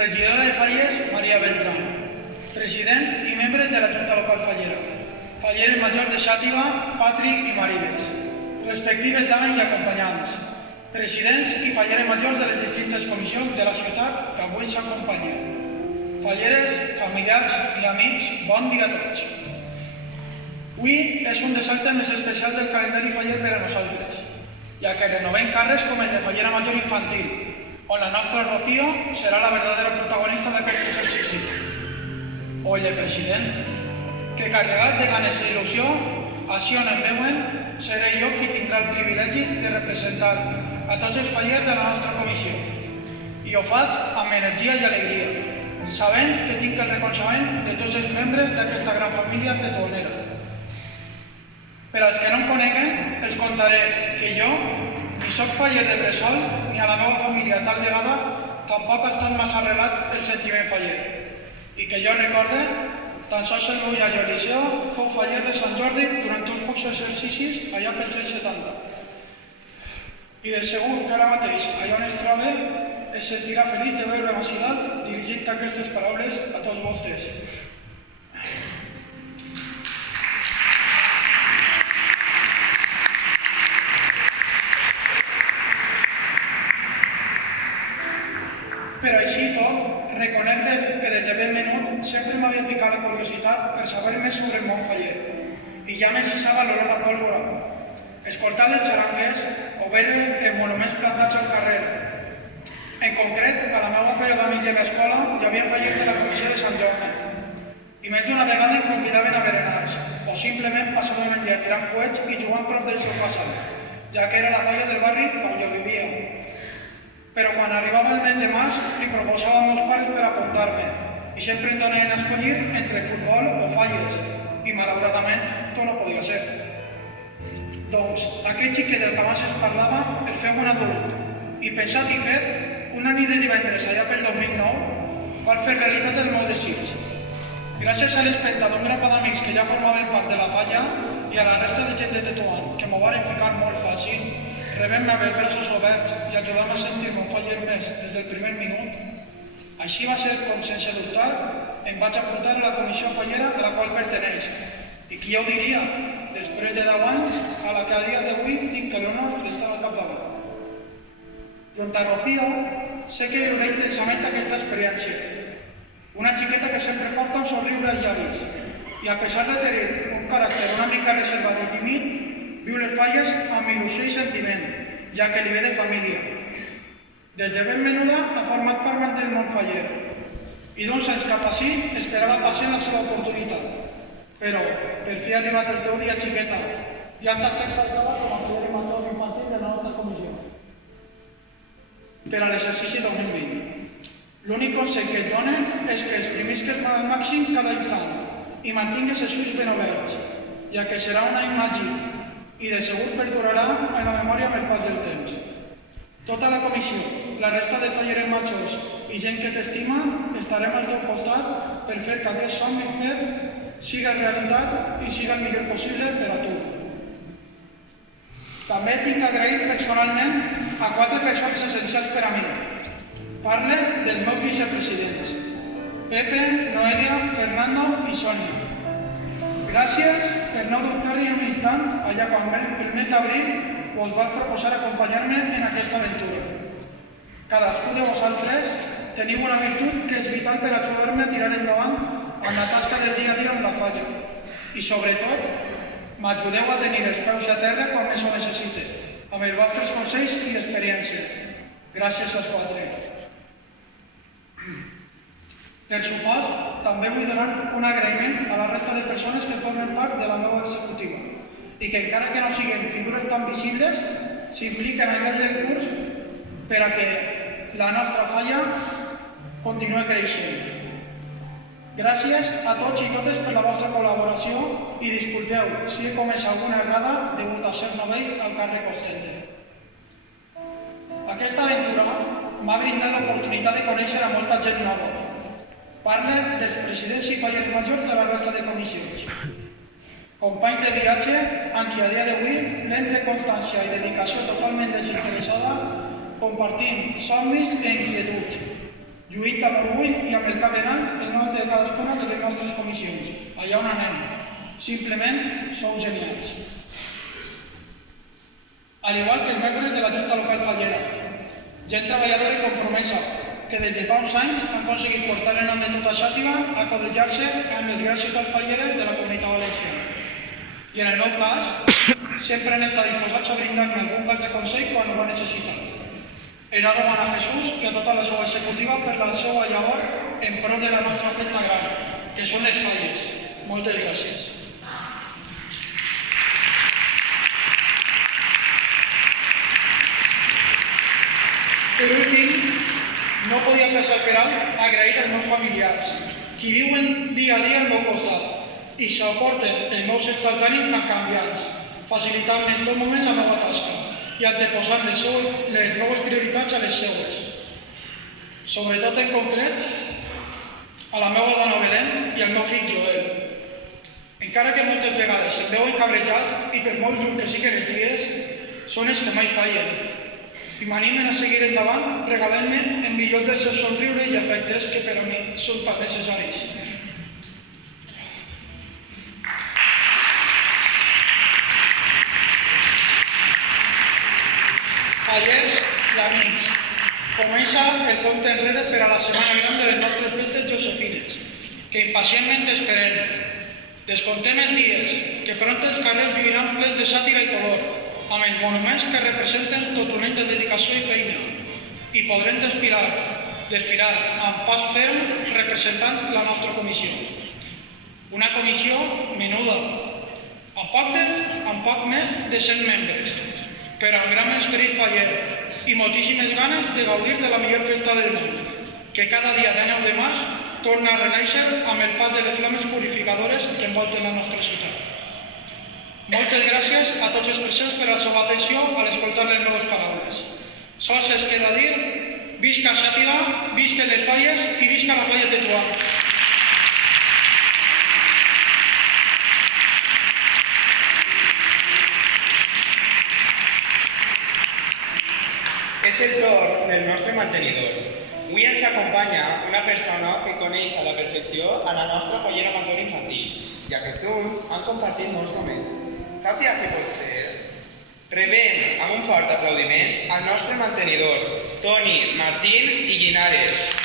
Regidora de Falles, María Beltrán. President i membres de la Junta Local Fallera. Falleres majors de Xàtiva, Patri i Maribes. Respectives dames i acompanyants. Presidents i falleres majors de les distintes comissions de la ciutat que avui s'acompanyen. Falleres, familiars i amics, bon dia a tots. Avui és un dels actes més especials del calendari faller per a nosaltres, ja que renovem càrrecs com el de fallera major infantil, on la nostra Rocío serà la verdadera protagonista d'aquest exercici. O el de president, que carregat de ganes i il·lusió, així on em veuen, seré jo qui tindrà el privilegi de representar a tots els fallers de la nostra comissió. I ho faig amb energia i alegria, sabent que tinc el recolzament de tots els membres d'aquesta gran família tetonera. Per als que no em coneguen, els contaré que jo ni soc faller de bressol ni a la meva família tal vegada tampoc ha estat massa arrelat el sentiment faller. I que jo recorde, tan sols el meu iaio Eliseo fou faller de Sant Jordi durant uns pocs exercicis allà pels anys 70. I de segur que ara mateix, allà on es troba, es sentirà feliç de veure la ciutat dirigint aquestes paraules a tots vostès. Per així tot, reconec que des de ben menut sempre m'havia picat la curiositat per saber més sobre el món faller. I ja m'excitava l'olor a pólvora, escoltar les xarangues o veure els monuments plantats al carrer. En concret, a la meva colla d'amics de l'escola hi havia fallers de la comissió de Sant Jaume. I més d'una vegada em convidaven a berenars, o simplement passàvem el dia tirant coets i jugant prop del seu passat, ja que era la colla del barri on jo vivia. Però quan arribava el mes de març li proposava a meus pares per apuntar-me i sempre em donaven a escollir entre futbol o falles i malauradament tot no podia ser. Doncs aquell xiquet del que abans es parlava el feu un adult i pensat i fet, una nit de divendres allà pel 2009 va fer realitat el meu desig. Gràcies a l'espenta d'un grapat d'amics que ja formaven part de la falla i a la resta de gent de Tetuan que m'ho varen ficar molt fàcil, rebent-me amb els braços oberts i ajudant-me a sentir-me un faller més des del primer minut. Així va ser com, sense dubtar, em vaig apuntar a la comissió fallera a la qual perteneix. I qui ja ho diria, després de 10 anys, a la que a dia d'avui tinc l'honor d'estar al capdavant. Junt a Rocío, sé que viuré intensament aquesta experiència. Una xiqueta que sempre porta un somriure als llavis i, a pesar de tenir un caràcter una mica reservat i tímid, viu les falles amb il·lusió i sentiment, ja que li ve de família. Des de ben menuda ha format part del món faller i d'uns anys cap així esperava pacient la seva oportunitat. Però, per fi ha arribat el teu dia, xiqueta, i has de ser exaltada com a faller major infantil de la nostra comissió per a l'exercici 2020. L'únic consell que et donen és que exprimisques al màxim cada instant i mantingues els ulls ben oberts, ja que serà un any màgic i de segur perdurarà en la memòria amb el pas del temps. Tota la comissió, la resta de falleres majors i gent que t'estima estarem al teu costat per fer que aquest somni fet siga realitat i siga el millor possible per a tu. També tinc d'agrair personalment a 4 persones essencials per a mi. Parle dels meus vicepresidents, Pepe, Noelia, Fernando i Sonia. Gràcies per no dubtar ni un instant allà quan el mes d'abril us vas proposar acompanyar-me en aquesta aventura. Cadascú de vosaltres teniu una virtut que és vital per ajudar-me a tirar endavant amb la tasca del dia a dia amb la falla i, sobretot, m'ajudeu a tenir els peus a terra quan més ho necessite, amb els vostres consells i experiència. Gràcies als 4. Per supost, també vull donar un agraïment a la resta de persones que formen part de la meva executiva i que, encara que no siguin figures tan visibles, s'impliquen al llarg del curs per a que la nostra falla continuï creixent. Gràcies a tots i totes per la vostra col·laboració i disculpeu si he comès alguna errada degut a ser novell al càrrec ostente. Aquesta aventura m'ha brindat l'oportunitat de conèixer a molta gent nova. Parle dels presidents i fallers majors de la resta de comissions. Companys de viatge amb qui a dia d'avui, plens de constància i dedicació totalment desinteressada, compartim somnis i inquietuds. lluït amb orgull i amb el cap en alt el nom de cadascuna de les nostres comissions. Allà on anem. Simplement sou genials. Al igual que els membres de la Junta Local Fallera, gent treballadora i compromesa, que des de fa uns anys han aconseguit portar el nom de tota Xàtiva a codejar-se amb les grans ciutats falleres de la Comunitat Valenciana. I en el meu cas, sempre han estat disposats a brindar-me algun altre consell quan ho va necessitar. Enhorabona a Jesús i a tota la seva executiva per la seva llavor en pro de la nostra festa gran, que són les falles. Moltes gràcies. Per últim, no podia passar per alt agrair als meus familiars, qui viuen dia a dia al meu costat i suporten els meus estats d'ànim tan canviants, facilitant-me en tot moment la meva tasca i anteposant les meves prioritats a les seues. Sobretot en concret, a la meva dona Belén i al meu fill Joel. Encara que moltes vegades em veu encabrejat i per molt llum que siguin els dies, són els que mai fallen i m'animen a seguir endavant regalant-me en millors dels seus somriures i afectes que per a mi són tan necessaris. Fallers i amics, comença el compte enrere per a la setmana gran de les nostres festes josefines, que impacientment esperem. Descomptem els dies, que pront els carrers lluiran plens de sàtira i color, amb els monuments que representen tot un any de dedicació i feina, i podrem desfilar amb pas ferm representant la nostra comissió. Una comissió menuda, amb poc més de 100 membres, però amb gran esperit faller i moltíssimes ganes de gaudir de la millor festa del món, que cada dia de 9 de març torna a renéixer amb el pas de les flames purificadores que envolten la nostra ciutat. Moltes gràcies a tots els presents per la seva atenció a l'escoltar les meves paraules. Sols es queda dir, visca Xàtiva, visca les falles i visca la falla de Truà. És el torn del nostre mantenidor. Avui ens acompanya una persona que coneix a la perfecció a la nostra fallera major infantil, ja que junts han compartit molts moments. Saps ja qui pot ser? Rebem amb un fort aplaudiment al nostre mantenidor, Toni Martín i Llinares.